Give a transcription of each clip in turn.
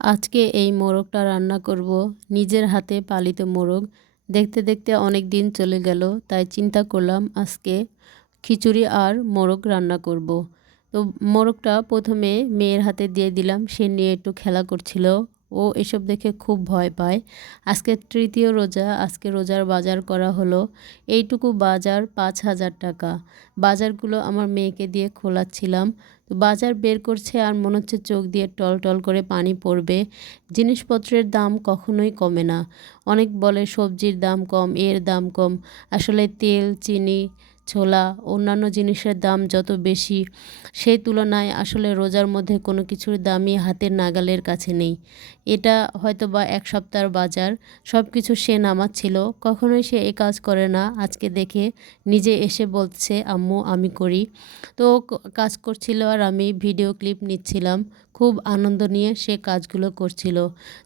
আজকে এই মোরগটা রান্না করব। নিজের হাতে পালিত মোরগ। দেখতে দেখতে অনেক দিন চলে গেল, তাই চিন্তা করলাম আজকে খিচুড়ি আর মোরগ রান্না করব। তো মোরগটা প্রথমে মেয়ের হাতে দিয়ে দিলাম, সে নিয়ে একটু খেলা করছিল। ও এসব দেখে খুব ভয় পায়। আজকে তৃতীয় রোজা, আজকে রোজার বাজার করা হলো। এইটুকু বাজার 5,000 টাকা। বাজারগুলো আমার মেয়েকে দিয়ে খোলাচ্ছিলাম। তো বাজার বের করছে আর মনে হচ্ছে চোখ দিয়ে টল টল করে পানি পড়বে। জিনিসপত্রের দাম কখনোই কমে না। অনেক বলে সবজির দাম কম, এর দাম কম। আসলে তেল, চিনি, ছোলা, অন্যান্য জিনিসের দাম যত বেশি, সেই তুলনায় আসলে রোজার মধ্যে কোনো কিছুর দামই হাতের নাগালের কাছে নেই। এটা হয়তো বা এক সপ্তাহের বাজার, সব কিছু সে নামাচ্ছিল। কখনোই সে এ কাজ করে না। আজকে দেখে নিজে এসে বলছে, আম্মু আমি করি। তো কাজ করছিল আর আমি ভিডিও ক্লিপ নিচ্ছিলাম। খুব আনন্দ নিয়ে সে কাজগুলো করছিল।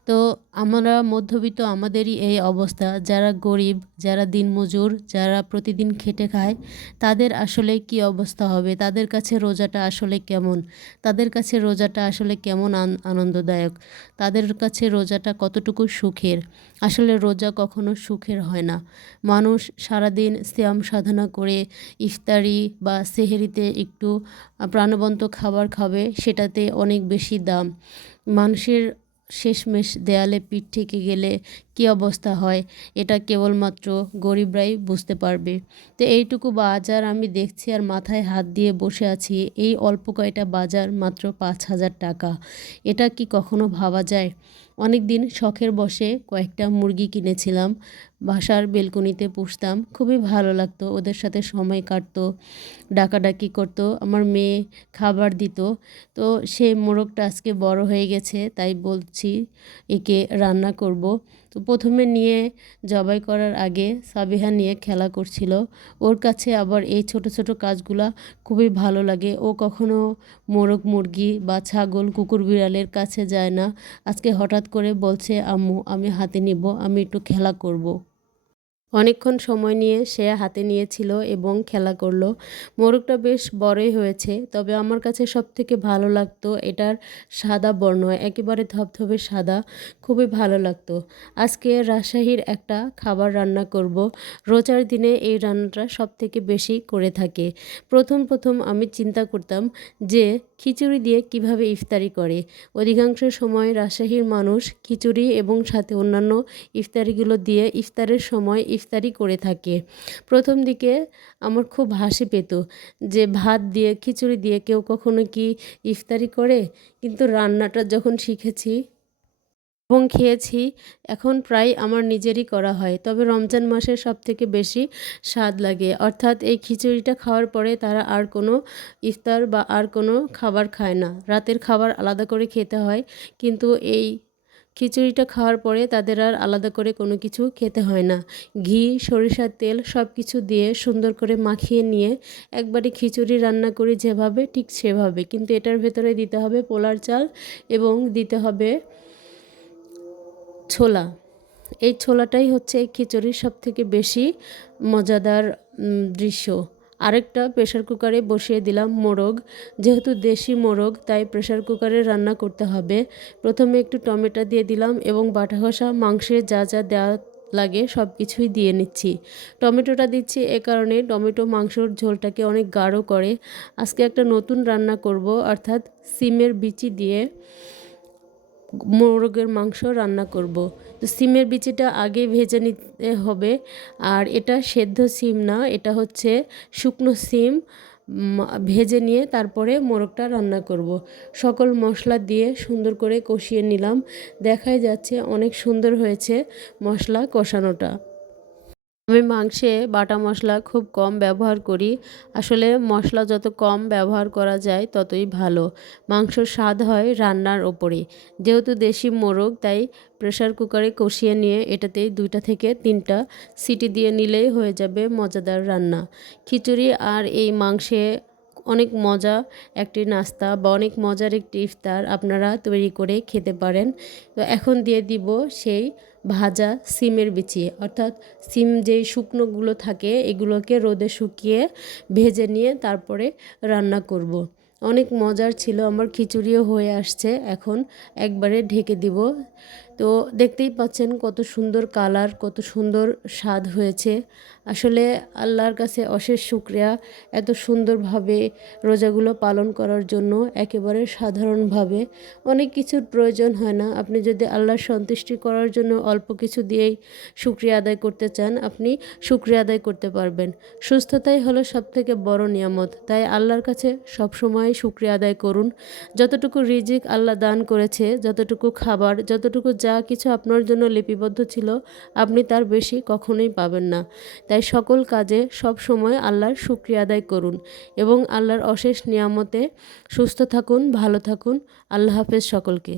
তো আমরা মধ্যবিত্ত, আমাদেরই এই অবস্থা। যারা গরিব, যারা দিনমজুর, যারা প্রতিদিন খেটে খায়, তাদের আসলে কি অবস্থা হবে, তাদের কাছে রোজাটা আসলে কেমন, তাদের কাছে রোজাটা আসলে কেমন আনন্দদায়ক, তাদের কাছে রোজাটা কতটুকু সুখের। আসলে রোজা কখনো সুখের হয় না। মানুষ সারাদিন সিয়াম সাধনা করে ইফতারি বা সেহরিতে একটু প্রাণবন্ত খাবার খাবে, সেটাতে অনেক বেশি দাম। মানুষের শেষমেশ দেয়ালে পিঠ থেকে গেলে কী অবস্থা হয়, এটা কেবলমাত্র গরিবরাই বুঝতে পারবে। তো এইটুকু বাজার আমি দেখছি আর মাথায় হাত দিয়ে বসে আছি। এই অল্প কয়টা বাজার মাত্র 5,000 টাকা। এটা কি কখনো ভাবা যায়? অনেক দিন শখের বশে কয়েকটা মুরগি কিনেছিলাম। বাসার বেলকনিতে পুষতাম, খুবই ভালো লাগতো। ওদের সাথে সময় কাটতো, ডাকাডাকি করতো, আমার মেয়ে খাবার দিত। তো সে মোরগটা আজকে বড় হয়ে গেছে, তাই বলছি একে রান্না করব। তো প্রথমে নিয়ে জবাই করার আগে সাবিহা নিয়ে খেলা করছিল। ওর কাছে আবার এই ছোট ছোট কাজগুলা খুবই ভালো লাগে। ও কখনো মোরগ, মুরগি বা ছাগল, কুকুর, বিড়ালের কাছে যায় না। আজকে হঠাৎ করে বলছে, আম্মু আমি হাতে নিব, আমি একটু খেলা করব। অনেকক্ষণ সময় নিয়ে সে হাতে নিয়েছিল এবং খেলা করলো। মোরগটা বেশ বড়ই হয়েছে, তবে আমার কাছে সবথেকে ভালো লাগতো এটার সাদা বর্ণ, একেবারে ধবধবে সাদা, খুবই ভালো লাগতো। আজকে রাজশাহীর একটা খাবার রান্না করব। রোজার দিনে এই রান্নাটা সবথেকে বেশি করে থাকে। প্রথম প্রথম আমি চিন্তা করতাম যে খিচুড়ি দিয়ে কিভাবে ইফতারি করে। অধিকাংশ সময় রাজশাহীর মানুষ খিচুড়ি এবং সাথে অন্যান্য ইফতারিগুলো দিয়ে ইফতারের সময় ইফতারি করে থাকে। প্রথম দিকে আমার খুব হাসি পেত যে ভাত দিয়ে, খিচুড়ি দিয়ে কেউ কখনো কি ইফতারি করে। কিন্তু রান্নাটা যখন শিখেছি এবং খেয়েছি, এখন প্রায় আমার নিজেরই করা হয়। তবে রমজান মাসে সবথেকে বেশি স্বাদ লাগে। অর্থাৎ এই খিচুড়িটা খাওয়ার পরে তারা আর কোনো ইফতার বা আর কোনো খাবার খায় না। রাতের খাবার আলাদা করে খেতে হয়, কিন্তু এই খিচুড়িটা খাওয়ার পরে তাদের আর আলাদা করে কোনো কিছু খেতে হয় না। ঘি, সরিষার তেল সব কিছু দিয়ে সুন্দর করে মাখিয়ে নিয়ে একবারে খিচুড়ি রান্না করি যেভাবে, ঠিক সেভাবে। কিন্তু এটার ভেতরে দিতে হবে পোলার চাল এবং দিতে হবে ছোলা। এই ছোলাটাই হচ্ছে এই খিচুড়ির সবথেকে বেশি মজাদার দৃশ্য। আরেকটা প্রেশার কুকারে বসিয়ে দিলাম মোরগ। যেহেতু দেশি মোরগ, তাই প্রেশার কুকারে রান্না করতে হবে। প্রথমে একটু টমেটো দিয়ে দিলাম এবং বাটা কষা মাংসে যা যা দেওয়া লাগে সব কিছুই দিয়ে নিচ্ছি। টমেটোটা দিচ্ছি এ কারণে, টমেটো মাংসর ঝোলটাকে অনেক গাঢ় করে। আজকে একটা নতুন রান্না করব, অর্থাৎ সিমের বিচি দিয়ে মোরগের মাংস রান্না করব। তো সিমের বিচিটা আগে ভেজে নিতে হবে। আর এটা সেদ্ধ সিম না, এটা হচ্ছে শুকনো সিম। ভেজে নিয়ে তারপরে মোরগটা রান্না করব। সকল মশলা দিয়ে সুন্দর করে কষিয়ে নিলাম। দেখাই যাচ্ছে অনেক সুন্দর হয়েছে মশলা কষানোটা। আমি মাংসে বাটা মশলা খুব কম ব্যবহার করি। আসলে মশলা যত কম ব্যবহার করা যায় ততই ভালো। মাংসর স্বাদ হয় রান্নার ওপরে। যেহেতু দেশি মোরগ, তাই প্রেসার কুকারে কষিয়ে নিয়ে এটাতে 2টা থেকে 3টা সিটি দিয়ে নিলেই হয়ে যাবে মজাদার রান্না। খিচুড়ি আর এই মাংসে অনেক মজা একটি নাস্তা বা অনেক মজার একটি ইফতার আপনারা তৈরি করে খেতে পারেন। তো এখন দিয়ে দিব সেই ভাজা সিমের বিচি, অর্থাৎ সিম যেই শুকনোগুলো থাকে এগুলোকে রোদে শুকিয়ে ভেজে নিয়ে তারপরে রান্না করব। অনেক মজার ছিল। আমার খিচুড়িও হয়ে আসছে, এখন একবারে ঢেকে দিব। তো দেখতেই পাচ্ছেন কত সুন্দর কালার, কত সুন্দর স্বাদ হয়েছে। আসলে আল্লাহর কাছে অশেষ শুকরিয়া, এত সুন্দরভাবে রোজাগুলো পালন করার জন্য। একেবারে সাধারণভাবে, অনেক কিছুর প্রয়োজন হয় না। আপনি যদি আল্লাহর সন্তুষ্টি করার জন্য অল্প কিছু দিয়েই শুকরিয়া আদায় করতে চান, আপনি শুকরিয়া আদায় করতে পারবেন। সুস্থতাই হলো সবথেকে বড় নিয়ামত, তাই আল্লাহর কাছে সবসময় শুকরিয়া আদায় করুন। যতটুকু রিজিক আল্লাহ দান করেছে, যতটুকু খাবার, যতটুকু যা কিছু আপনার জন্য লিপিবদ্ধ ছিল, আপনি তার বেশি কখনোই পাবেন না। তাই সকল কাজে সব সময় আল্লাহর শুকরিয়া আদায় করুন এবং আল্লাহর অশেষ নিয়ামতে সুস্থ থাকুন, ভালো থাকুন। আল্লাহ হাফেজ সকলকে।